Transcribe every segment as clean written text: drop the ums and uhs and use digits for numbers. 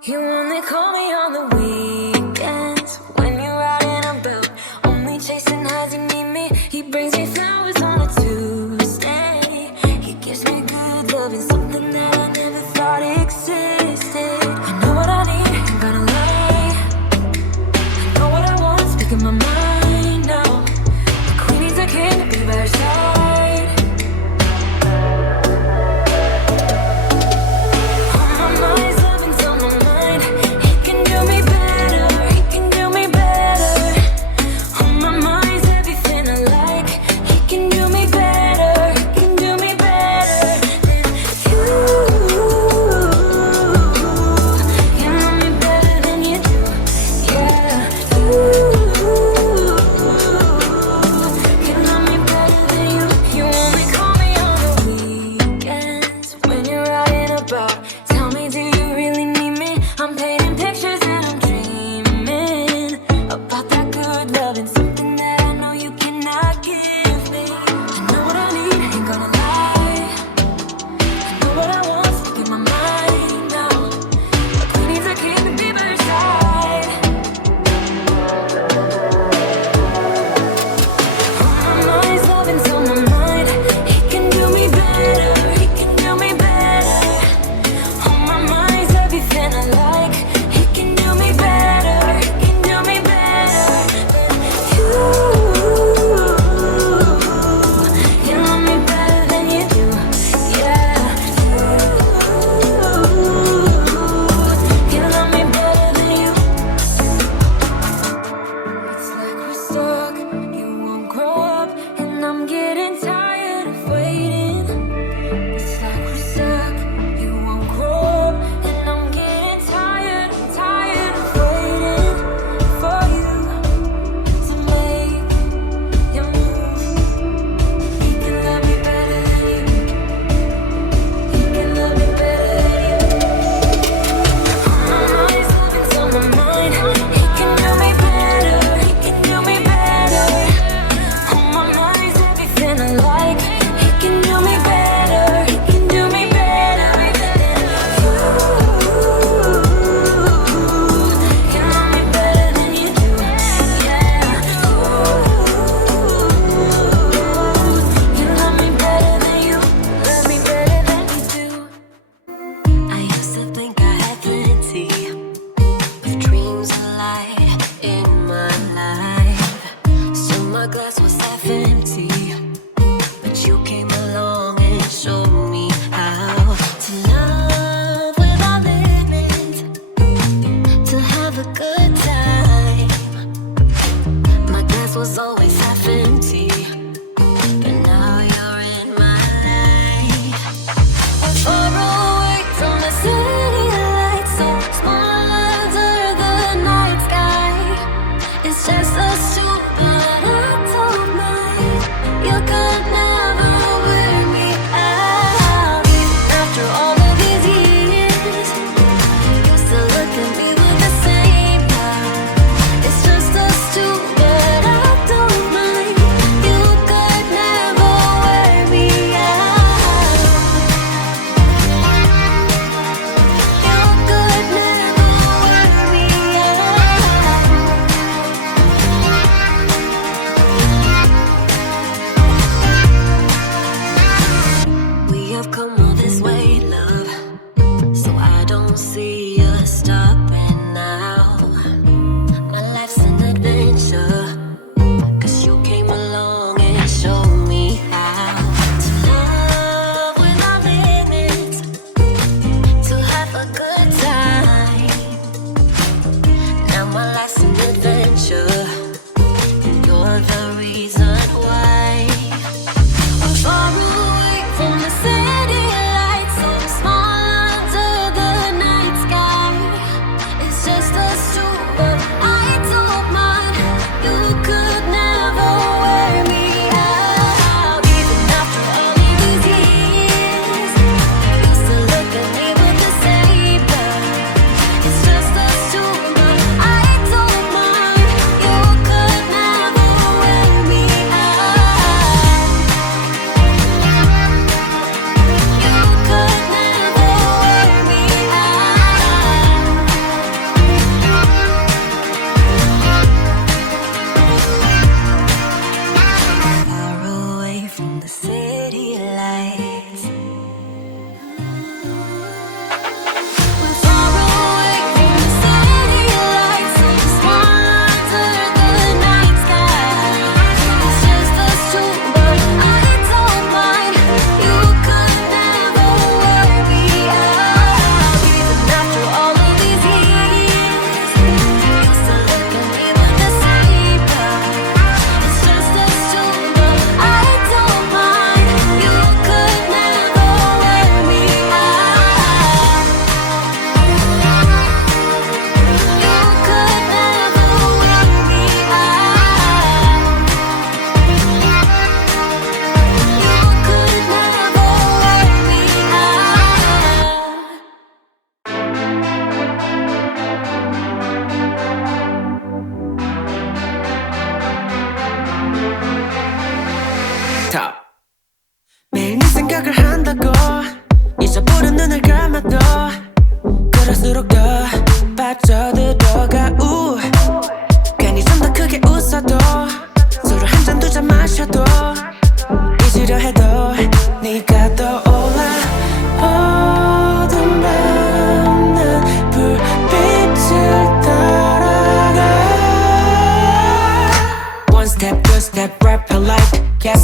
You only call me on the weekends when you're out and about. Only chasing highs, you need me. He brings me flowers on a Tuesday. He gives me good love and something that I never thought existed. I know what I need, ain't gonna lie. I know what I want, speaking my mind now. The queen needs a king to be by her side.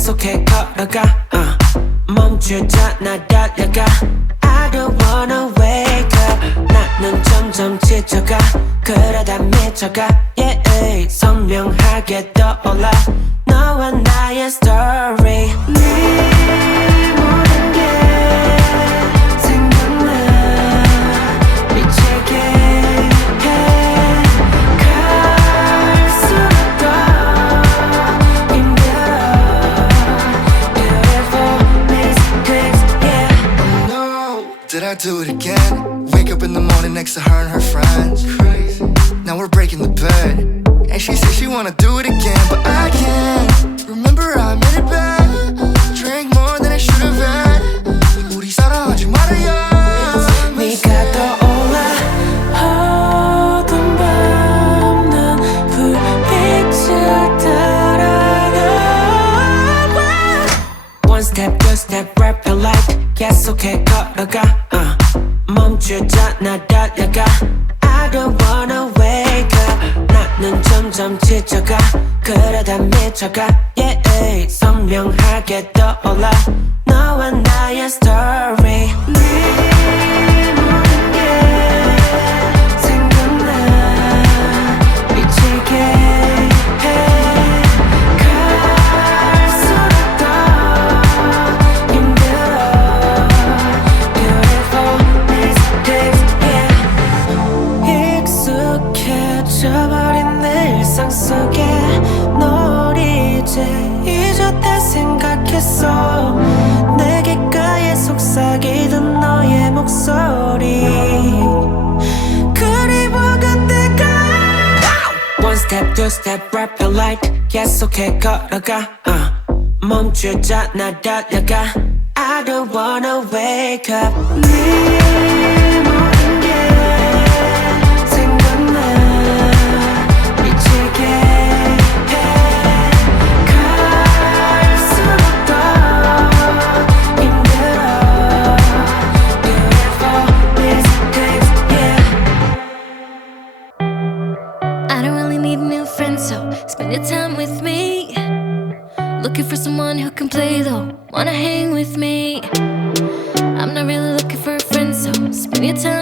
계속해 걸어가 멈추자 나 달려가 I don't wanna wake up 나는 점점 지쳐가 그러다 미쳐가 yeah 선명하게 떠올라 너와 나의 story 네 모든 게 생각나 미치게 해 갈수록 더 힘들어 Beautiful mistakes yeah No, did I do it again? Wake up in the morning next to her and her friends. Crazy. Now we're breaking the bed, and she says she wanna do it again, but I can't. Remember I made it bad. Drank more than I should have had. 우리 사랑하지 말아요. 네가 떠올라 어두운 밤 난 불빛을 따라가 One step, two step, rapid light 계속해 걸어가 멈추자 나 달려가 I don't wanna wake up 나는 점점 지쳐가 그러다 미쳐가 yeah 선명하게 떠올라 너와 나의 story 네 모든 게 생각나 미치게 해 갈수록 더 힘들어 Beautiful mistakes yeah 익숙해져버린 내 일상 속에 널 이제 잊었다 생각했어 내 귓가에 속삭이던 너의 목소리 그리워 그때가 One step, two step, rapid light 계속해 걸어가 멈추자 나 달려가 I don't wanna wake up 네 모든 게 생각나 미치게 해 갈수록 더 힘들어 Beautiful mistakes yeah I don't really need a new friend, so spend your time with me. Looking for someone who can play though, wanna hang with me. I'm not really looking for a friend, so spend your time